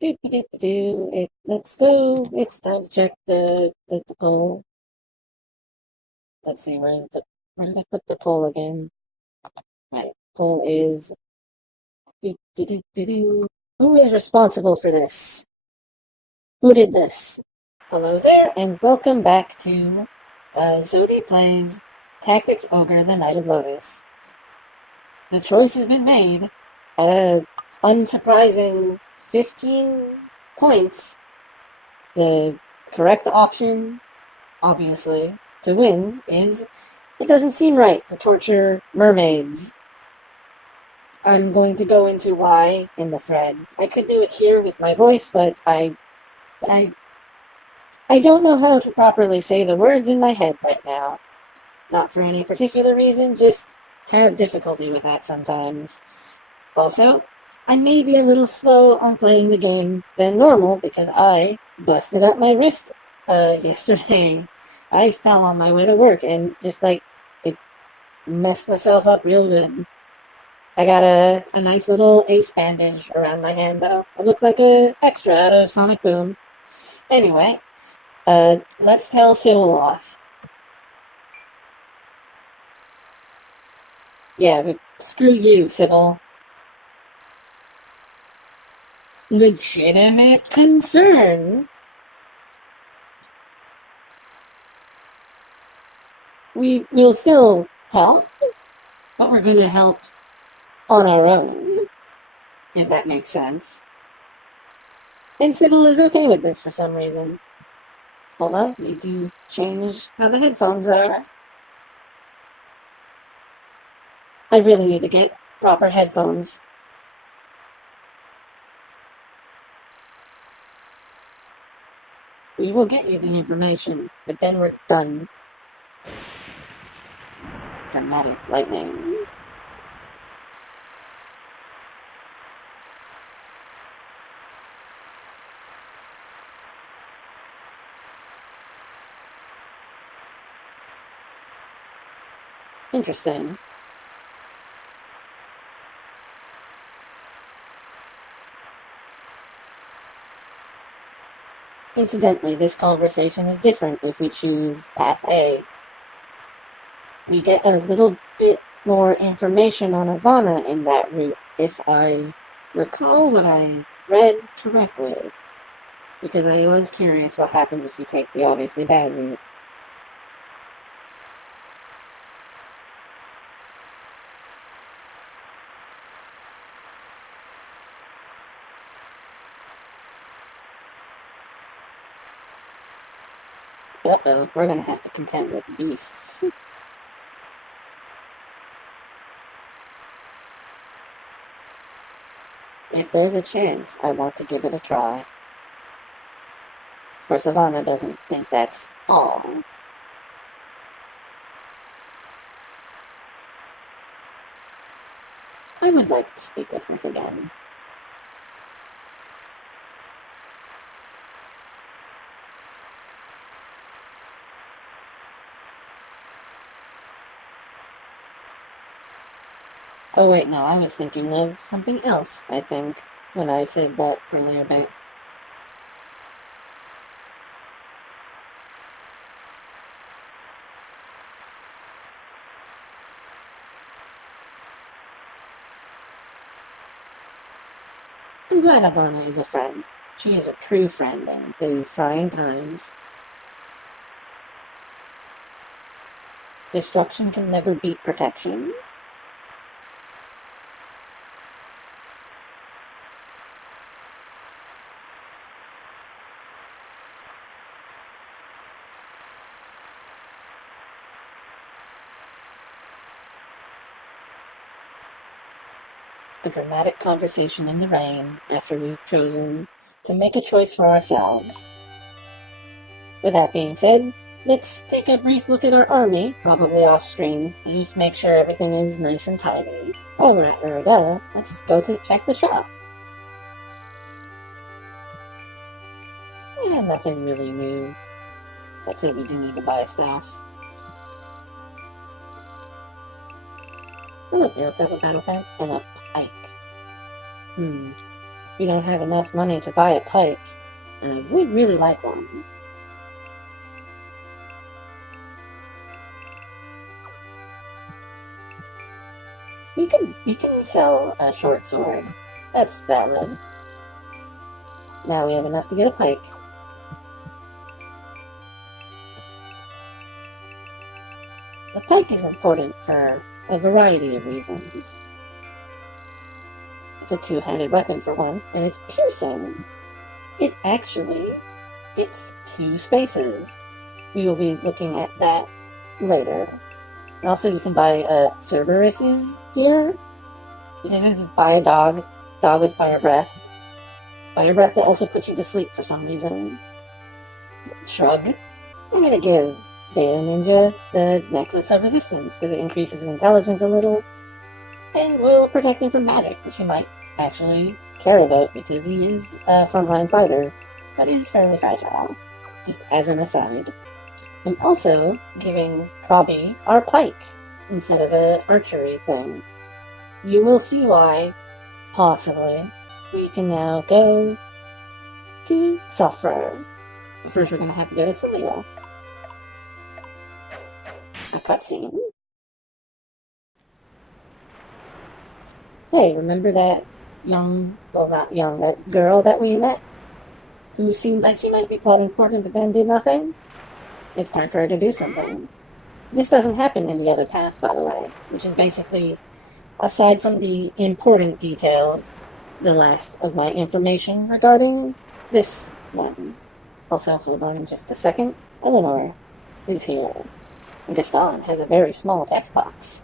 Let's go. It's time to check the poll. Let's see, where did I put the poll again? Right, poll is who is responsible for this? Who did this? Hello there, and welcome back to Zodi plays Tactics Ogre: The Night of Lodis. The choice has been made at a unsurprising 15 points. The correct option, obviously, to win is it doesn't seem right to torture mermaids. I'm going to go into why in the thread. I could do it here with my voice, but I, I don't know how to properly say the words in my head right now. Not for any particular reason, just have difficulty with that sometimes. Also, I may be a little slow on playing the game than normal because I busted up my wrist yesterday. I fell on my way to work and just it messed myself up real good. I got a nice little ace bandage around my hand though. I look like a extra out of Sonic Boom. Anyway, let's tell Sybil off. Yeah, but screw you, Sybil. Legitimate concern. We will still help, but we're gonna help on our own, if that makes sense. And Sybil is okay with this for some reason. Hold on, need to change how the headphones are. I really need to get proper headphones. We will get you the information, but then we're done. Dramatic lightning. Interesting. Incidentally, this conversation is different if we choose Path A. We get a little bit more information on Ivana in that route, if I recall what I read correctly. Because I was curious what happens if you take the obviously bad route. Uh-oh, we're gonna have to contend with beasts. If there's a chance, I want to give it a try. Of course, Ivana doesn't think that's all. I would like to speak with her again. Oh wait, no, I was thinking of something else, I think, when I said that earlier back. I'm glad Ivana is a friend. She is a true friend in these trying times. Destruction can never beat protection. A dramatic conversation in the rain after we've chosen to make a choice for ourselves. With that being said, let's take a brief look at our army, probably off screen, just make sure everything is nice and tidy. While we're at Aragata, let's go to check the shop. Yeah, nothing really new. That's it, we do need to buy stuff. Oh look, they also have a battle pack and a pike. we don't have enough money to buy a pike, and I would really like one. We can sell a short sword. That's valid. Now we have enough to get a pike. The pike is important for a variety of reasons. It's a two-handed weapon for one, and it's piercing. It actually hits 2 spaces. We will be looking at that later. And also, you can buy Cerberus's here. This is buy a dog with fire breath. Fire breath will also put you to sleep for some reason. Shrug. I'm gonna give Data Ninja the Necklace of Resistance because it increases his intelligence a little and will protect him from magic, which he might actually care about because he is a frontline fighter, but is fairly fragile, just as an aside. I'm also giving Krabby our pike instead of an archery thing. You will see why, possibly. We can now go to Sulfur. First, we're going to have to go to Celia. A cutscene. Hey, remember that that girl that we met? Who seemed like she might be plotting important but then did nothing? It's time for her to do something. This doesn't happen in the other path, by the way, which is basically, aside from the important details, the last of my information regarding this one. Also, hold on just a second. Eleanor is here. Gaston has a very small text box.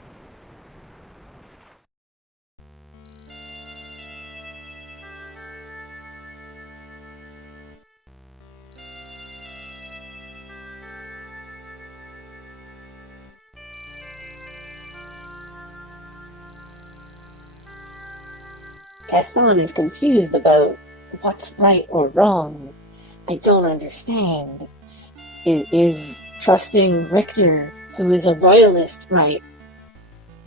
Gaston is confused about what's right or wrong. I don't understand. Is trusting Richter, who is a royalist, right?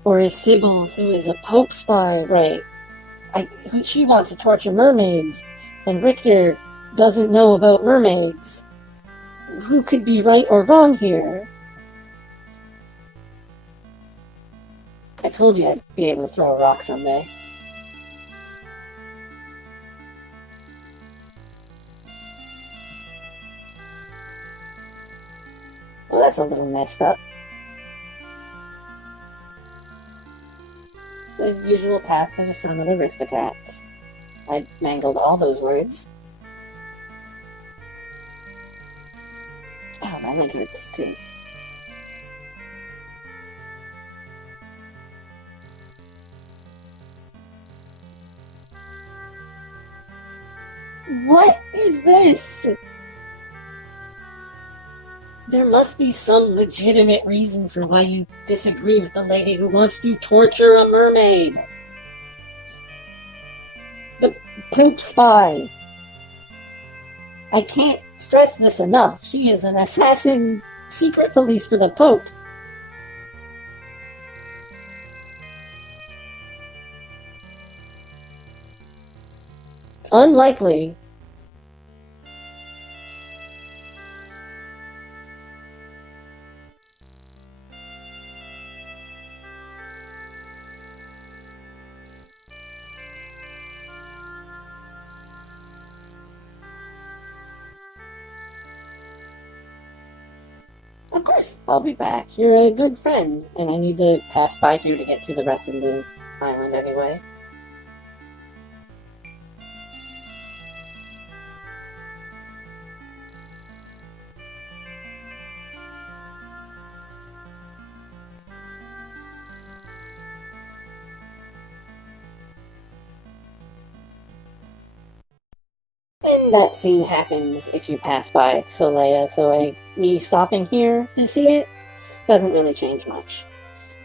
Or is Sybil, who is a Pope spy, right? She wants to torture mermaids, and Richter doesn't know about mermaids. Who could be right or wrong here? I told you I'd be able to throw a rock someday. Well, that's a little messed up. The usual path of a son of aristocrats. I mangled all those words. Oh, my leg hurts too. What is this? There must be some legitimate reason for why you disagree with the lady who wants to torture a mermaid. The Pope spy. I can't stress this enough. She is an assassin, secret police for the Pope. Unlikely. Of course, I'll be back. You're a good friend, and I need to pass by here to get to the rest of the island anyway. And that scene happens if you pass by Solea, so me stopping here to see it doesn't really change much.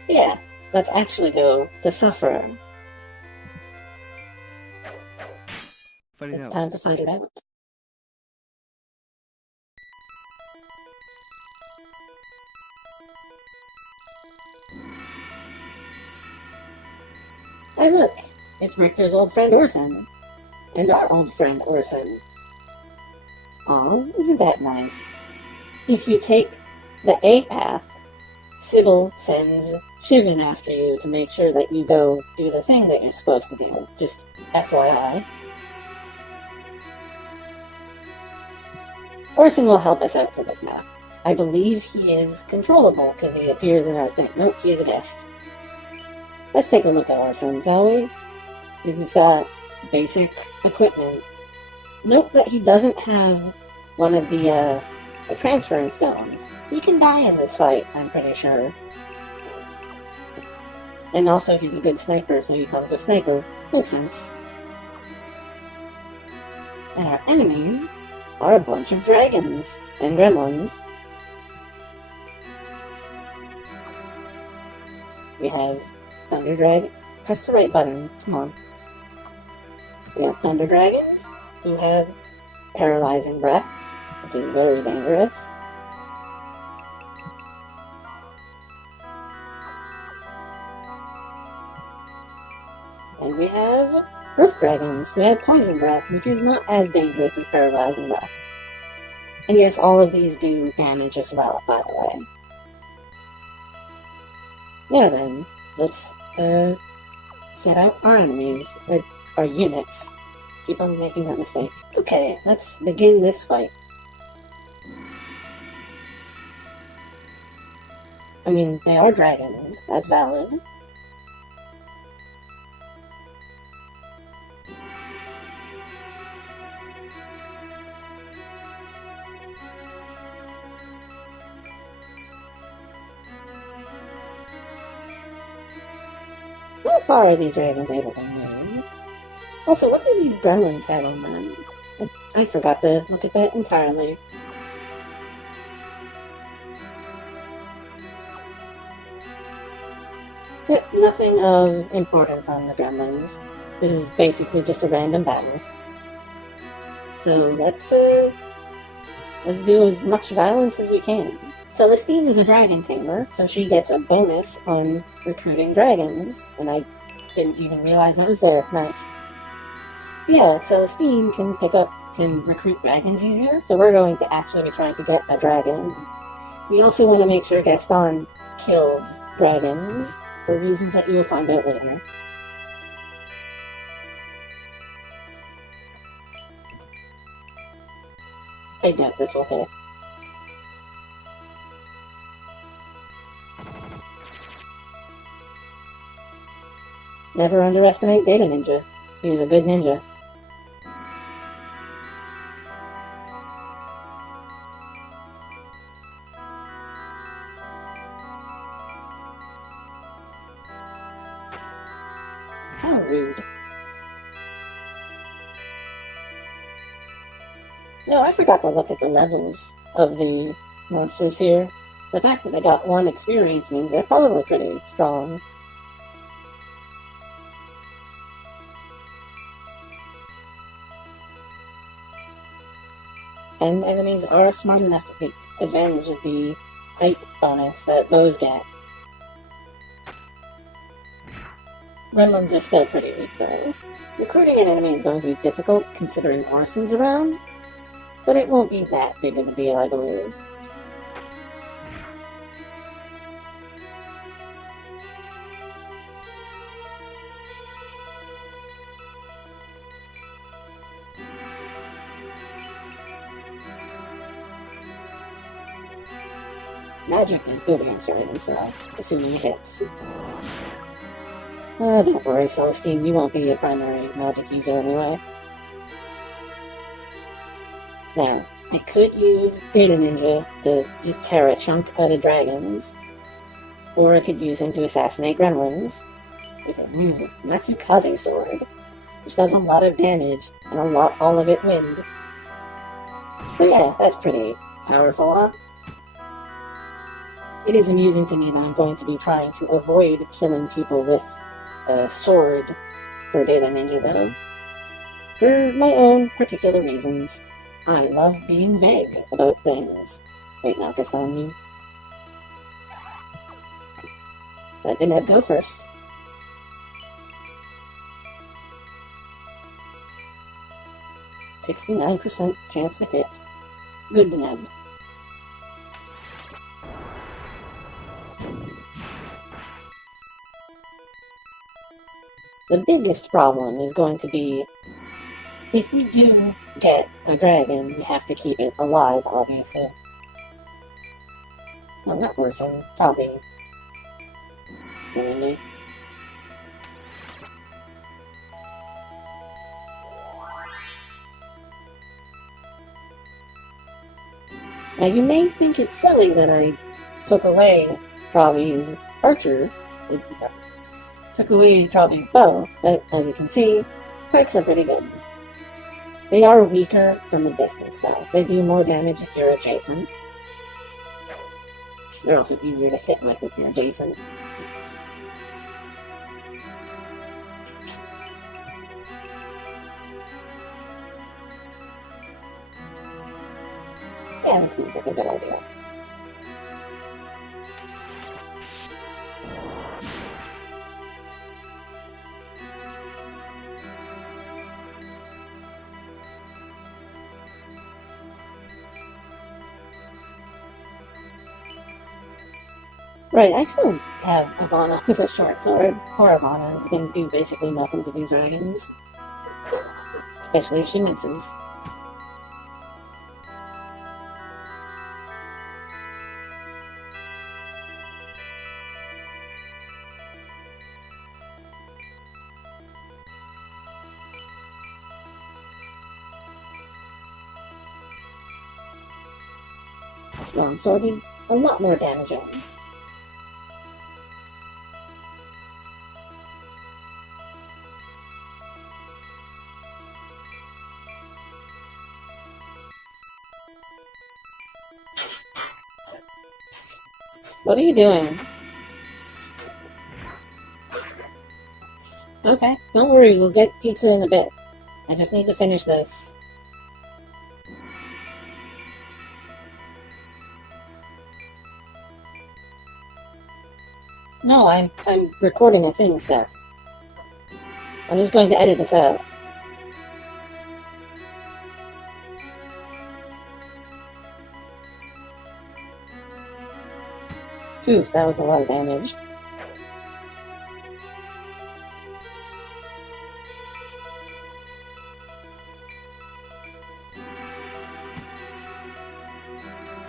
Yeah, let's actually go to Sufferer. It's time to find it out. Hey look, it's Richter's old friend Orson. and our old friend Orson. Aw, isn't that nice? If you take the A path, Sybil sends Shivan after you to make sure that you go do the thing that you're supposed to do. Just FYI. Orson will help us out for this map. I believe he is controllable because he appears in our thing. Nope, he's a guest. Let's take a look at Orson, shall we? He's got basic equipment. Note that he doesn't have one of the transferring stones. He can die in this fight, I'm pretty sure. And also, he's a good sniper, so he comes with sniper. Makes sense. And our enemies are a bunch of dragons and gremlins. We have Thunder Dragon. Press the right button. Come on. We have Thunder Dragons, who have Paralyzing Breath, which is very dangerous. And we have Earth Dragons, who have Poison Breath, which is not as dangerous as Paralyzing Breath. And yes, all of these do damage as well, by the way. Now then, let's set out our enemies, our units. Keep on making that mistake. Okay, let's begin this fight. I mean, they are dragons, that's valid. How far are these dragons able to move? Also, what do these gremlins have on them? I forgot to look at that entirely. Yep, nothing of importance on the gremlins. This is basically just a random battle. So let's do as much violence as we can. Celestine is a dragon tamer, so she gets a bonus on recruiting dragons, and I didn't even realize that was there. Nice. Yeah, Celestine can recruit dragons easier, so we're going to actually be trying to get a dragon. We also want to make sure Gaston kills dragons, for reasons that you will find out later. I doubt this will hit. Never underestimate Data Ninja. He's a good ninja. How rude. No, I forgot to look at the levels of the monsters here. The fact that they got 1 experience means they're probably pretty strong. And enemies are smart enough to take advantage of the height bonus that those get. Gremlins are still pretty weak though. Recruiting an enemy is going to be difficult considering Orson's around, but it won't be that big of a deal, I believe. Magic is good against dragons though, assuming it hits. Don't worry, Celestine, you won't be a primary magic user anyway. Now, I could use Data Ninja to just tear a chunk out of dragons, or I could use him to assassinate gremlins with his new Matsukaze sword, which does a lot of damage, and all of it wind. So yeah, that's pretty powerful, huh? It is amusing to me that I'm going to be trying to avoid killing people with a sword for Data Ninja, though. For my own particular reasons. I love being vague about things. Wait, now Kasani. Let Annette go first. 69% chance to hit. Good to know. The biggest problem is going to be if we do get a dragon, we have to keep it alive, obviously. No, not worsen, probably seemingly. Now you may think it's silly that I took away Travi's archer, took away Travi's bow, but as you can see, pikes are pretty good. They are weaker from a distance though. They do more damage if you're adjacent. They're also easier to hit with if you're adjacent. Yeah, this seems like a good idea. Right, I still have Ivana with a short sword. Poor Ivana is going to do basically nothing to these dragons. Especially if she misses. Longsword is a lot more damaging. What are you doing? Okay, don't worry, we'll get pizza in a bit. I just need to finish this. No, I'm recording a thing, Steph. I'm just going to edit this out. Oof, that was a lot of damage.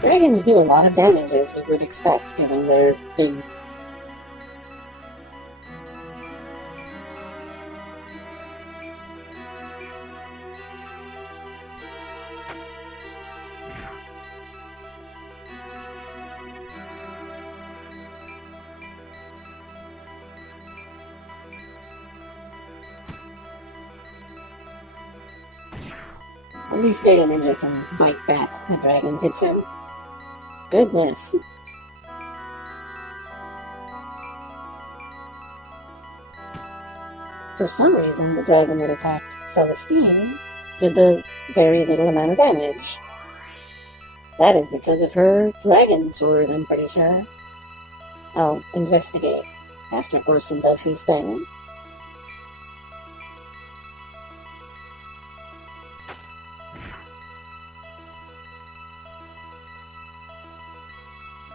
Dragons do a lot of damage, as you would expect, given their big... At least Data Ninja can bite back when the dragon hits him. Goodness. For some reason, the dragon that attacked Celestine did a very little amount of damage. That is because of her dragon sword, I'm pretty sure. I'll investigate after Orson does his thing.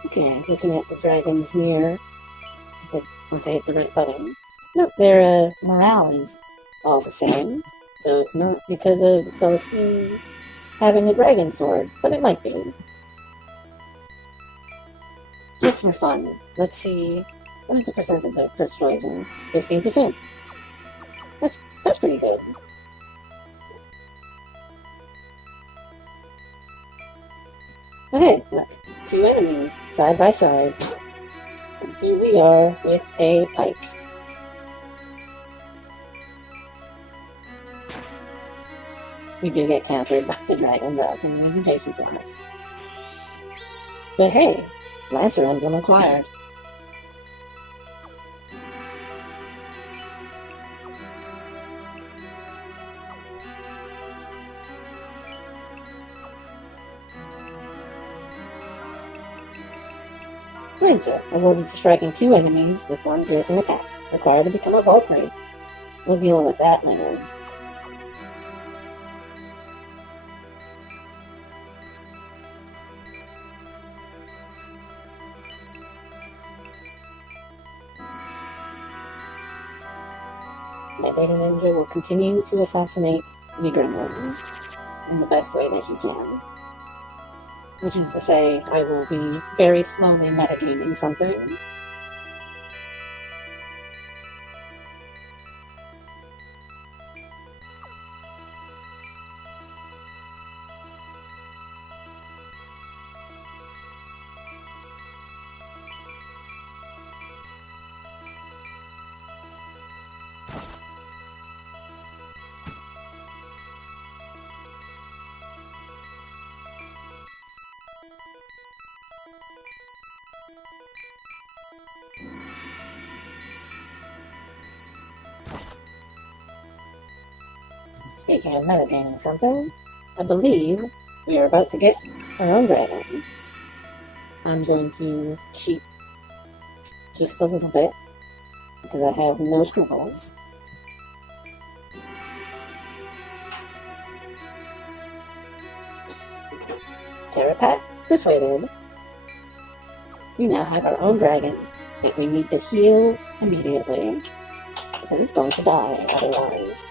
Okay, looking at the dragons near, once I hit the right button. Nope, their morale is all the same, so it's not because of Celestine having a dragon sword, but it might be. Just for fun, let's see, what is the percentage of persuasion? 15%. That's pretty good. Okay, look, 2 enemies, side by side. And here we are with a pike. We do get countered by the dragon though, because it is adjacent to us. But hey, Lancer Emblem acquired. Lancer, awarded to striking 2 enemies with 1 piercing attack. Required to become a Valkyrie. We'll deal with that later. My Beta Ninja will continue to assassinate the Gremlins in the best way that he can. Which is to say, I will be very slowly metagaming something. Speaking of metagaming something, I believe we are about to get our own dragon. I'm going to cheat just a little bit, because I have no scruples. Carapat persuaded. We now have our own dragon that we need to heal immediately, because it's going to die otherwise.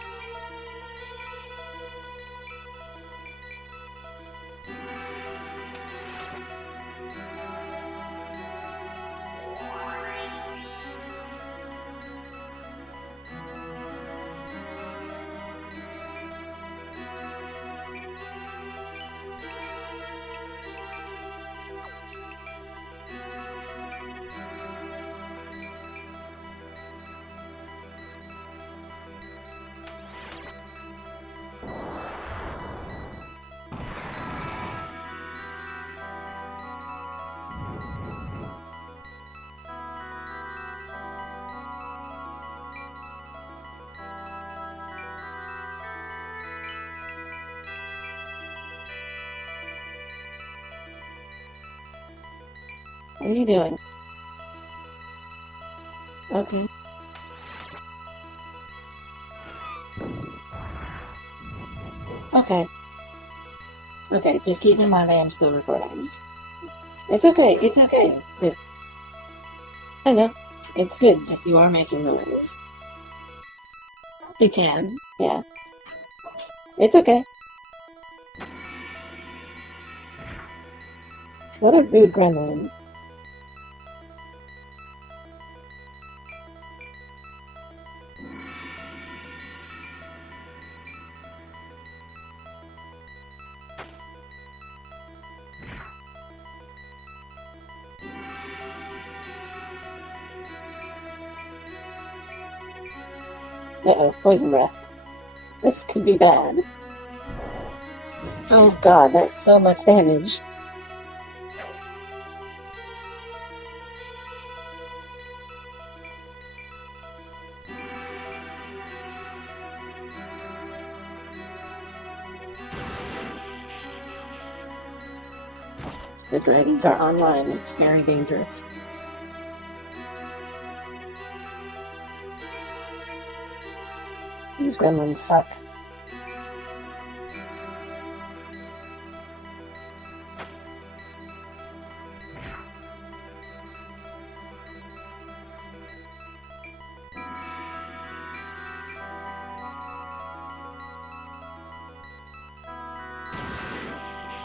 What are you doing? Okay. Okay. Okay, just keep in mind I am still recording. It's okay, it's okay. I know. It's good, just you are making noise. You can, yeah. It's okay. What a rude gremlin. Uh-oh, poison breath. This could be bad. Oh god, that's so much damage. The dragons are online, it's very dangerous. These gremlins suck.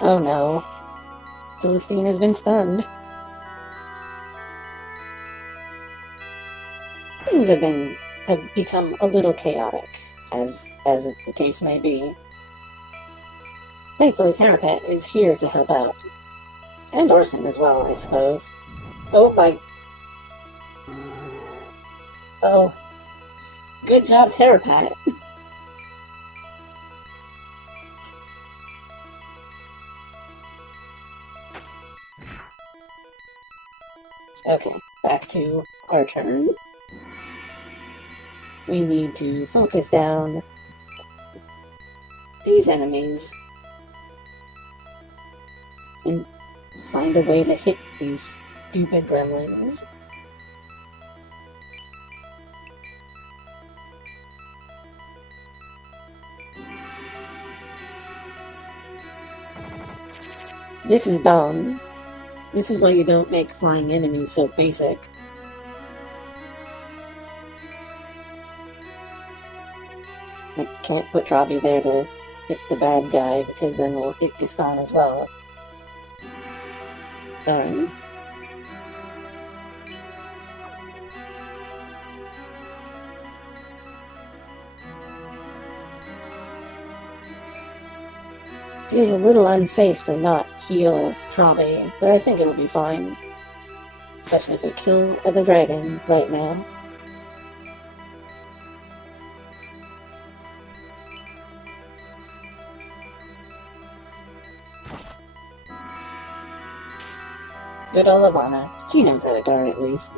Oh no. Celestine has been stunned. Things have become a little chaotic, as the case may be. Thankfully, Carapat is here to help out. And Orson as well, I suppose. Oh my... Oh. Good job, Carapat. Okay, back to our turn. We need to focus down these enemies and find a way to hit these stupid gremlins. This is dumb. This is why you don't make flying enemies so basic. I can't put Robbie there to hit the bad guy because then we'll hit Gaston as well. Darn. Feels a little unsafe to not heal Robbie, but I think it'll be fine. Especially if we kill the dragon right now. Good old Lavana. She knows how to guard at least.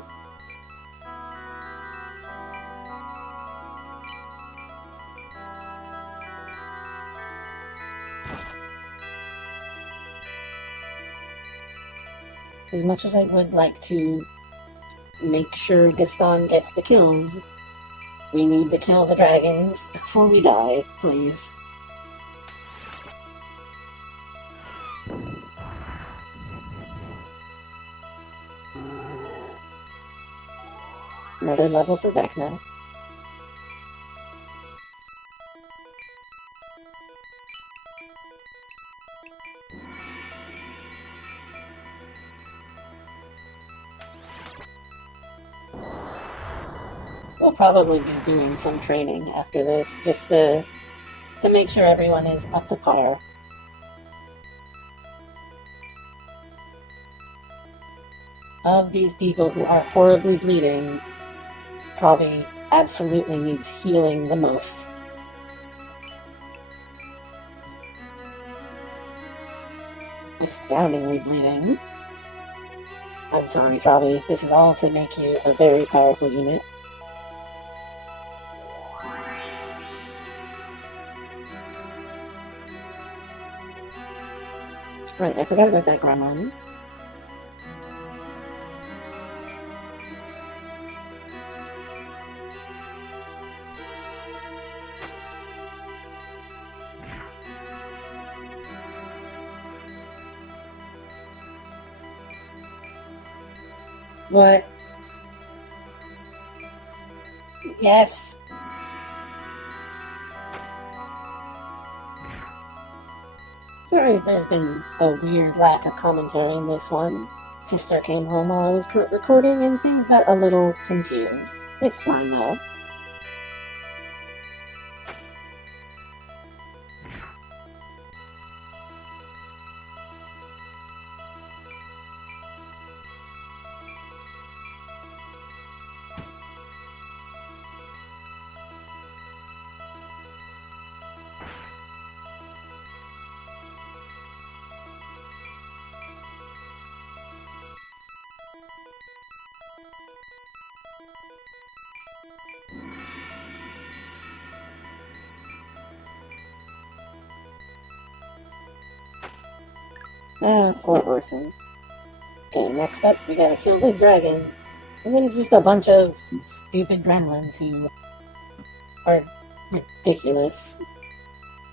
As much as I would like to make sure Gaston gets the kills, we need to kill the dragons before we die, please. Another level for Vecna. We'll probably be doing some training after this, just to make sure everyone is up to par. Of these people who are horribly bleeding, probably absolutely needs healing the most. Astoundingly bleeding. I'm sorry, Robbie. This is all to make you a very powerful unit. Right, I forgot about that gremlin. What? Yes. Sorry if there's been a weird lack of commentary in this one. Sister came home while I was recording and things got a little confused. It's fine though. Poor Orson. Okay, next up, we gotta kill this dragon. And then it's just a bunch of stupid gremlins who are ridiculous.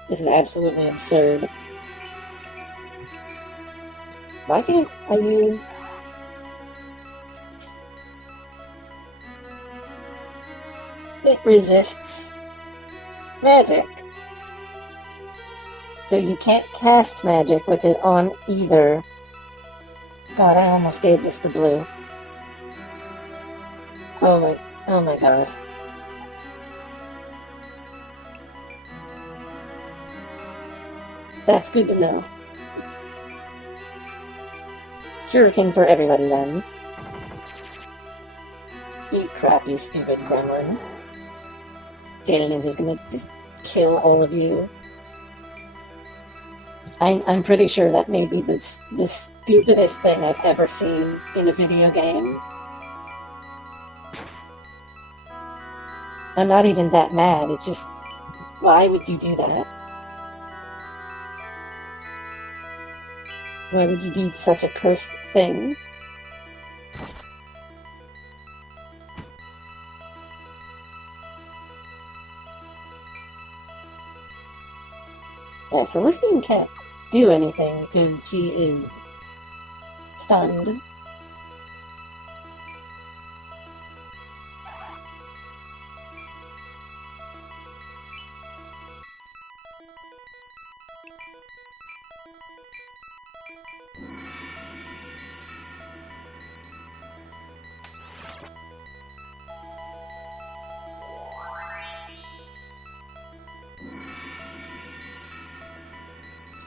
This is absolutely absurd. Why can't I use... It resists magic. So you can't cast magic with it on either. God, I almost gave this to blue. Oh my god. That's good to know. Shuriken for everybody then. Eat crap, you stupid gremlin. Gremlins is gonna just kill all of you. I'm pretty sure that may be the stupidest thing I've ever seen in a video game. I'm not even that mad, it's just... Why would you do that? Why would you do such a cursed thing? Yeah, Celestine can't do anything because she is stunned.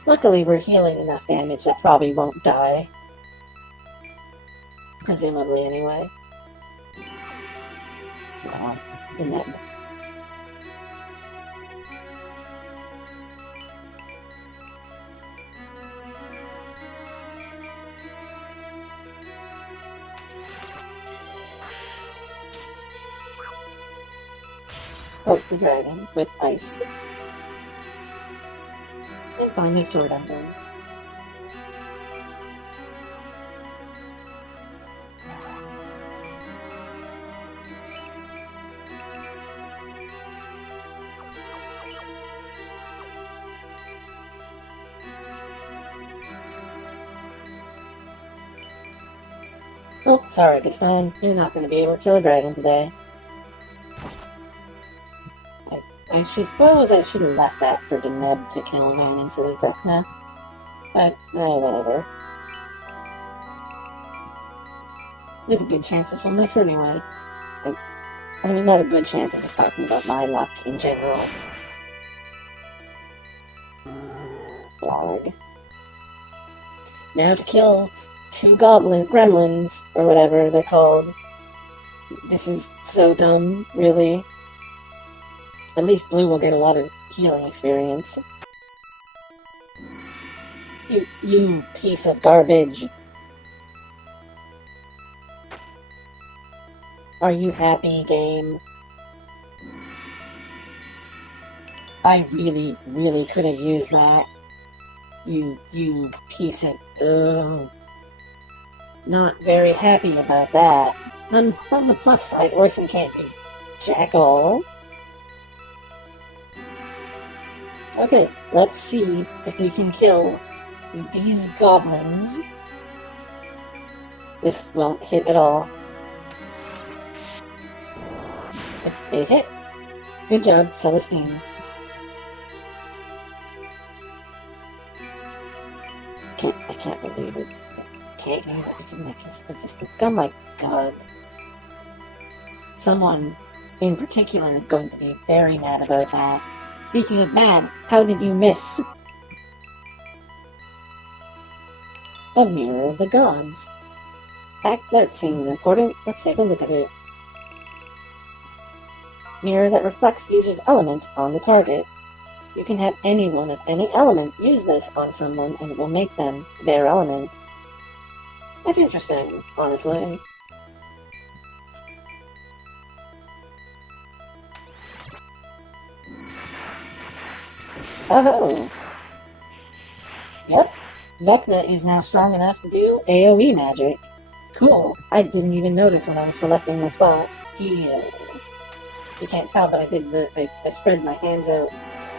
Luckily, we're healing enough damage that probably won't die. Presumably, anyway. Oh, the neb. Poke the dragon with ice. And find a sword emblem. Oh, sorry, Gaston. You're not going to be able to kill a dragon today. I suppose I should have left that for the neb to kill then instead of Vecna. But, whatever. There's a good chance this will miss anyway. I mean, not a good chance, I'm just talking about my luck in general. Blarg. Now to kill 2 gremlins, or whatever they're called. This is so dumb, really. At least Blue will get a lot of healing experience. You piece of garbage. Are you happy, game? I really, really could have used that. You piece of... Ugh. Not very happy about that. On the plus side, Orson can't do jack all. Okay, let's see if we can kill these goblins. This won't hit at all. It hit. Good job, Celestine. I can't believe it. Can't use it because Nick is resistant. Oh my god. Someone in particular is going to be very mad about that. Speaking of mad, how did you miss? A Mirror of the Gods. That seems important. Let's take a look at it. Mirror that reflects user's element on the target. You can have anyone of any element use this on someone and it will make them their element. That's interesting, honestly. Oh! Yep, Vecna is now strong enough to do AoE magic. Cool. I didn't even notice when I was selecting my spot. Heal. You can't tell, but I spread my hands out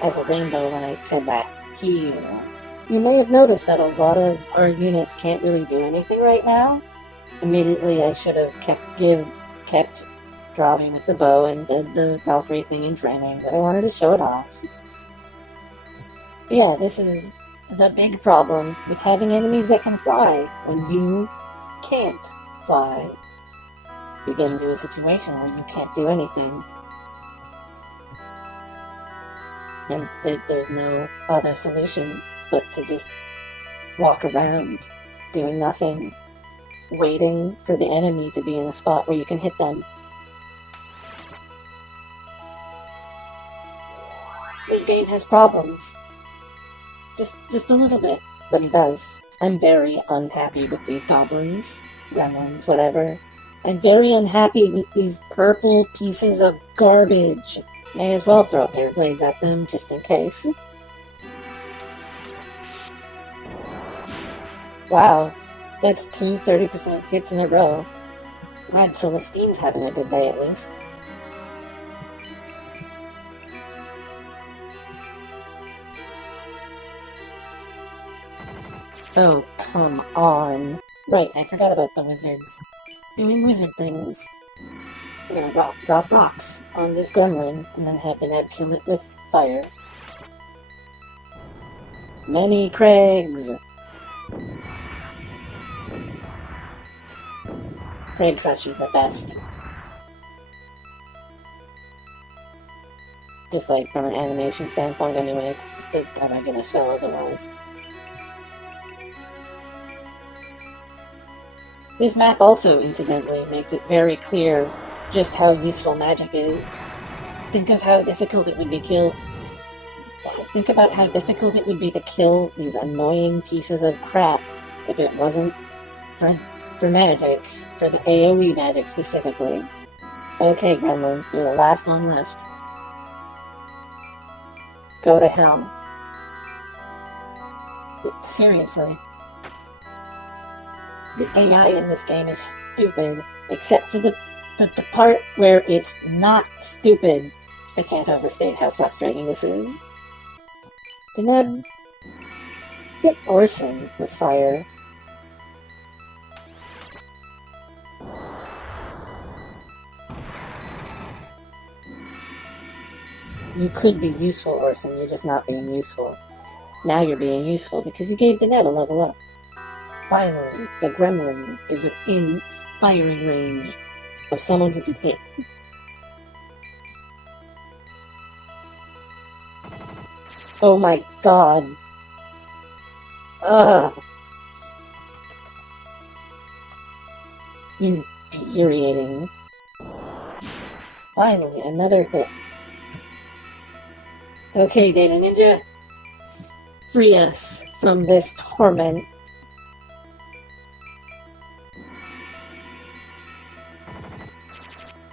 as a rainbow when I said that. Heal. You may have noticed that a lot of our units can't really do anything right now. Immediately I should have kept dropping with the bow and did the Valkyrie thing in training, but I wanted to show it off. But yeah, this is the big problem with having enemies that can fly when you can't fly. You get into a situation where you can't do anything. And there's no other solution but to just walk around doing nothing, waiting for the enemy to be in a spot where you can hit them. This game has problems. Just a little bit, but it does. I'm very unhappy with these goblins, gremlins, whatever. I'm very unhappy with these purple pieces of garbage. May as well throw air blades at them, just in case. Wow, that's 2 30% hits in a row. Glad Celestine's having a good day, at least. Oh, come on. Right, I forgot about the wizards. Doing wizard things. We're gonna drop rocks on this gremlin, and then have the neb kill it with fire. Many Craigs. Craig Crush is the best. Just like from an animation standpoint anyway, it's just a regular spell otherwise. This map also, incidentally, makes it very clear just how useful magic is. Think of how difficult it would be Think about how difficult it would be to kill these annoying pieces of crap if it wasn't for magic, for the AoE magic specifically. Okay, Gremlin, you're the last one left. Go to hell. Seriously. The AI in this game is stupid, except for the part where it's not stupid. I can't overstate how frustrating this is. Deneb, hit Orson with fire. You could be useful, Orson, you're just not being useful. Now you're being useful because you gave Deneb a level up. Finally, the Gremlin is within firing range of someone who can hit. Oh my god. Ugh. Infuriating. Finally, another hit. Okay, Data Ninja. Free us from this torment.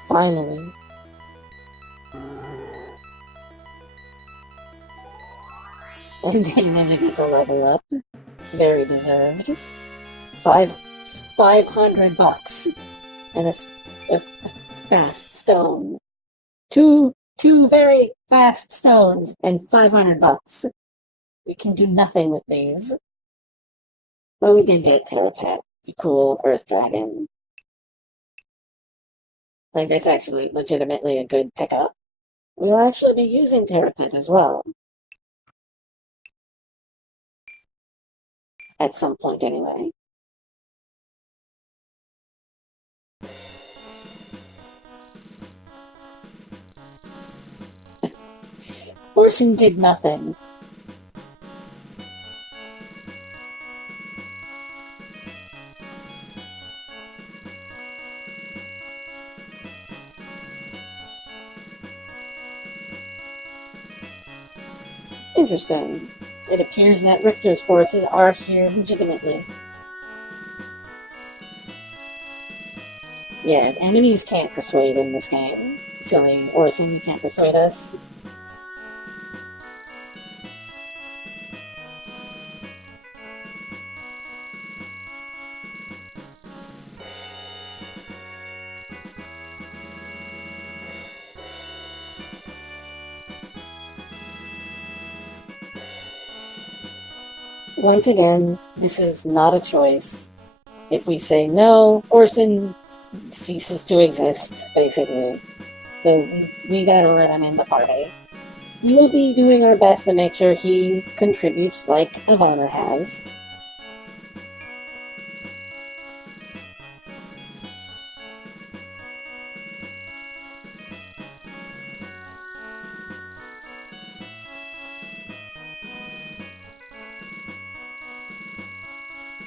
Finally. And Data Ninja gets a level up. Very deserved. 500 bucks. And a fast stone. Two very fast stones and 500 bucks. We can do nothing with these. But we did get Terrapet, the cool Earth Dragon. Like, that's actually legitimately a good pickup. We'll actually be using Terrapet as well. At some point, anyway. Orson did nothing. Interesting. It appears that Richter's forces are here legitimately. Yeah, enemies can't persuade in this game. Silly Orson, you can't persuade us. Once again, this is not a choice. If we say no, Orson ceases to exist, basically. So we gotta let him in the party. We will be doing our best to make sure he contributes like Ivana has.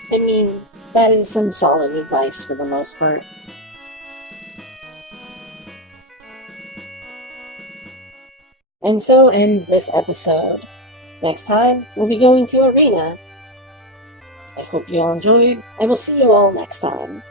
I mean, that is some solid advice for the most part. And so ends this episode. Next time, we'll be going to Arena. I hope you all enjoyed. I will see you all next time.